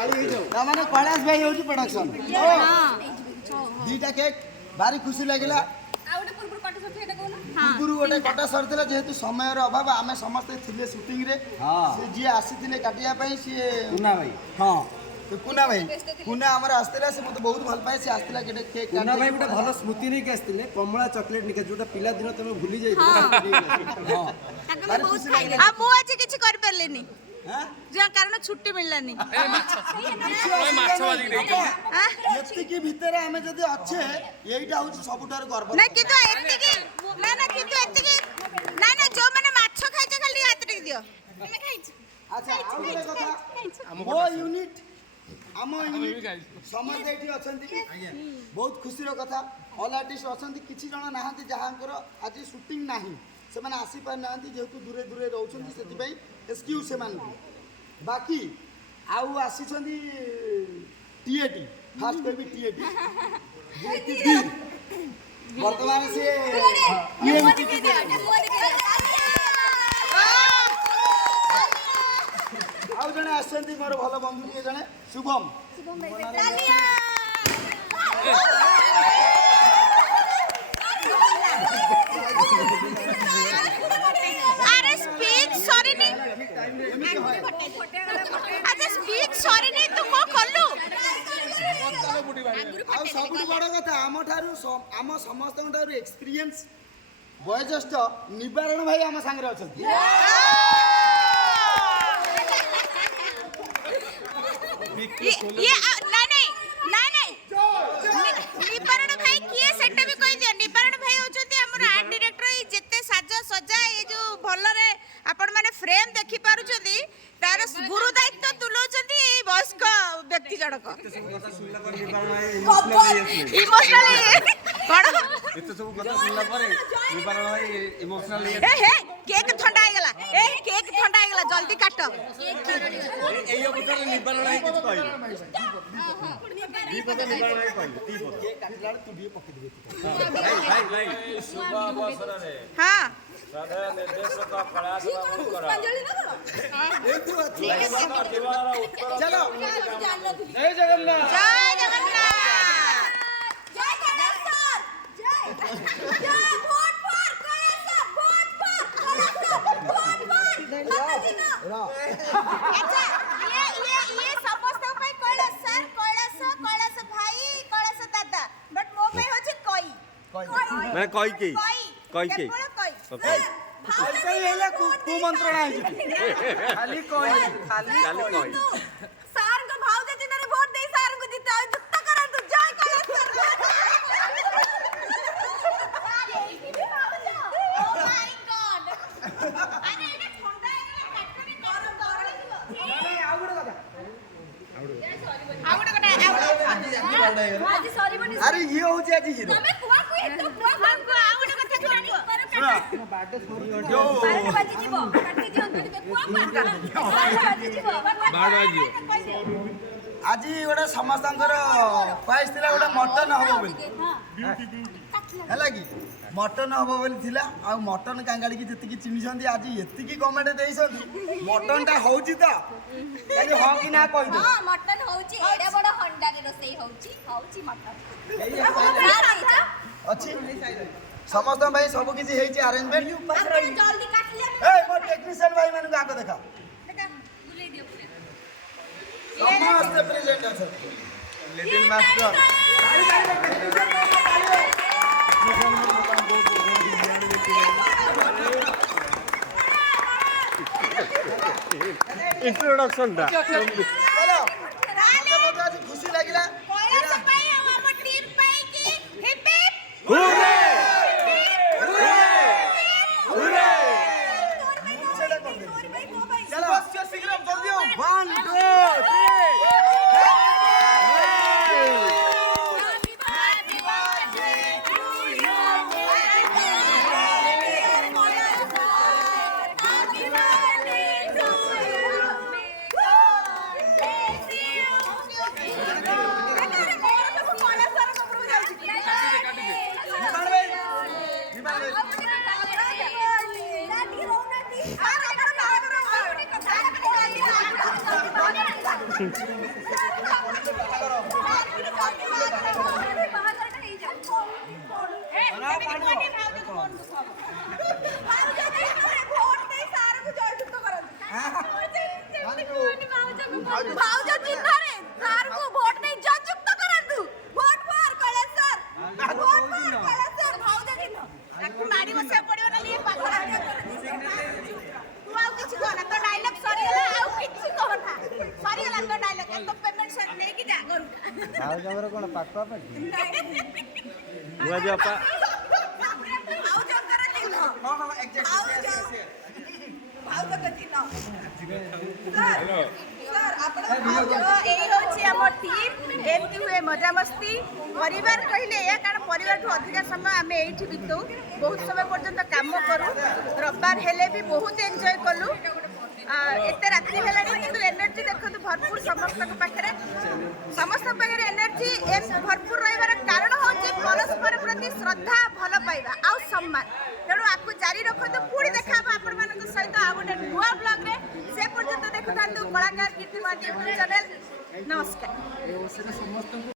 मैंने कैलाश भाई होची प्रोडक्शन दीटा केक भारी खुशी लगिला पूर्व गोटे कटा सरला जेहेतु समय अभाव आम समस्ते थिले शूटिंग रे से जी आसीथिले काटिया पई से कुना भाई हां तो कुना आमर आसला से मत बहुत भल पाए से आसला केटे केक कुना भाई गोटे भल स्मृति नहीं के आसथिले कमला चॉकलेट निके जोटा पिला दिन तमे भूली जाई हां आ मो आज किछ कर परलेनी हां जे कारण छुट्टी मिललानी एत्ती की भीतर हमें जदी अच्छे एईटा हो सबुठार गर्व ना किंतु एत्ती की ना किंतु एत्ती की ना जो माने माछ खाइछ खाली हाथ टिक दियो तुमे खाइछ अच्छा आ गोटे कथा वो यूनिट आम यूनिट समस्त एठी अछंती बहुत खुशी रो कथा ऑल आर्टिस्ट अछंती किछि जण नाहंती जहांकर आज शूटिंग नाही से माने आसी पार नाहंती जेहेतु दूरे दूरे रहउछंती सेति पई एक्सक्यूज से मान बाकी आउ आसी छंदी टीएटी फास्ट कोई भी टीएटी वर्तमान से आउ जने आछंती मोर भलो बंधु के जने शुभम अरे स्पीच सॉरी नहीं अच्छा स्पीच सॉरी नहीं तू को खोलू आ सब बड़ कथा आम ठारू आम समस्त ठारू एक्सपीरियंस वयोज्येष्ठ निवारण भाई आम सांगे अछंती ये नहीं निवारण भाई किए सेटा भी कहि दियो निवारण भाई होचोती हमर आर्ट डायरेक्टर जेते साजा सजा ये जो भल्लो रे आपण माने फ्रेम देखि पारुचोती तार गुरु दायित्व तुलोचंती ए वयस्क व्यक्ति जणक इमोशनली बड़ एते सब कथा सुनला परे निवारण भाई इमोशनल ए हे केक ठंडा आइ गेला जल्दी काट एई अवसर निवारण भाई कुछ कहि दीपक निवारण भाई कहि दीपक के काटला तू दिए पके दे भाई शुभ अवसर रे हां साधा निर्देशक प्रयास करा चलो जय जगन्नाथ अच्छा ये समस्त पे कैलाश सर कैलाश भाई कैलाश दादा बट मो पे होची कोई मैं कोई के कई हेले कु मंत्रणा है खाली कोई सार को भाव दे दिन वोट दे सार को जिता जुत्ता करा तू जय Kailash sir oh my God अरे एटा ठंडा है फैक्टरी गरम नहीं आउडो कथा आज सॉरी बनी अरे ये हो जे आज हीरो तमे कुआ कुए तो कुआ आउडो कथा सुनानियो जो बाजी जीवो काटी दियो कुआ बाजी जीवो आज गोटे समस्तंकर ख्वाहिश थिला गोटे मटन हबो बोली हैला कि मटन हबो बोली थिला आ मटन कांगाड़ी की जति की चिनिसंती आज एति की कमेंट देइसंती मटन टा होउची त खाली हो कि ना कहि दे हां मटन होउची एडा बडा हंडा रे रोसई होउची मटन अच्छी समस्त भाई सब किसी हेची अरेंजमेंट जल्दी काट लिया ए मो टेक्नीशियन भाई मानु आको देखा बेटा बुले दियो पूरे समस्त प्रेजेंट আছে लिटिल मास्टर इंट्रोडक्शन दा चलो आज खुशी लागिला कैलाश भाई हम टीम पाई की हिप हिप हुरे चलो शीघ्र जल्दी आओ 1 2 Thank you. ଭାଉଜ ଚିହ୍ନରେ ସାରକୁ ଭୋଟ ଦେଇ ଜୟଯୁକ୍ତ କରନ୍ତୁ। ଭୋଟ ଫର କୈଳାସ ସାର, ଭୋଟ ଫର କୈଳାସ ସାର, ଭାଉଜ ଚିହ୍ନ ତାକୁ ମାଡ଼ି ବସିବାକୁ ପଡିବ ନା ଇଏ ପାଖରେ। ତୁ ଆଉ କିଛି କହନା, ତୋ ଡାଇଲଗ ସରିଗଲା, ଆଉ କିଛି କହନା, ସରିଗଲା ତୋ ଡାଇଲଗ। ତୋ ପେମେଣ୍ଟ ନେଇକି ଯା ଘରକୁ। ଭାଉଜଙ୍କର କ'ଣ ପାଖ ପାଖ ବୁଆଜି ଅପା ଭାଉଜଙ୍କର ଚିହ୍ନ, ଭାଉଜଙ୍କ ଚିହ୍ନ। এই হচ্ছে আমার টিম। এমতি হুয়ে মজামস্তি পরিবার কহিলে এ কারণ পরিবারঠু অধিকা সময় আমি এইটি বিতাউ, বহুত সময় পর্যন্ত কাম করু। রবিবার হেলে বি বহুত এনজয় কলু। এতে রাত্রি হেলানি কিন্তু এনার্জি দেখন্তু ভরপুর সমস্ত পাখে, সমস্ত পাখে এনার্জি ভরপুর রহিবার কারণ হচ্ছে পরস্পর প্রতি শ্রদ্ধা, ভাল পাইবা আউ সম্মান। তেণু আকু জারি রখন্তু। পুଣି দেখা হব আপন ମାନଙ୍କ সহিত ଆଉ ଗୋଟେ ନୂଆ ବ୍ଲଗ ରେ। ସେ ପର୍ଯ୍ୟନ୍ତ ଦେଖୁଥାନ୍ତୁ କଳାକାର କିର୍ତ୍ତି ୟୁଟ୍ୟୁବ ଚ୍ୟାନେଲ। ନମସ୍କାର।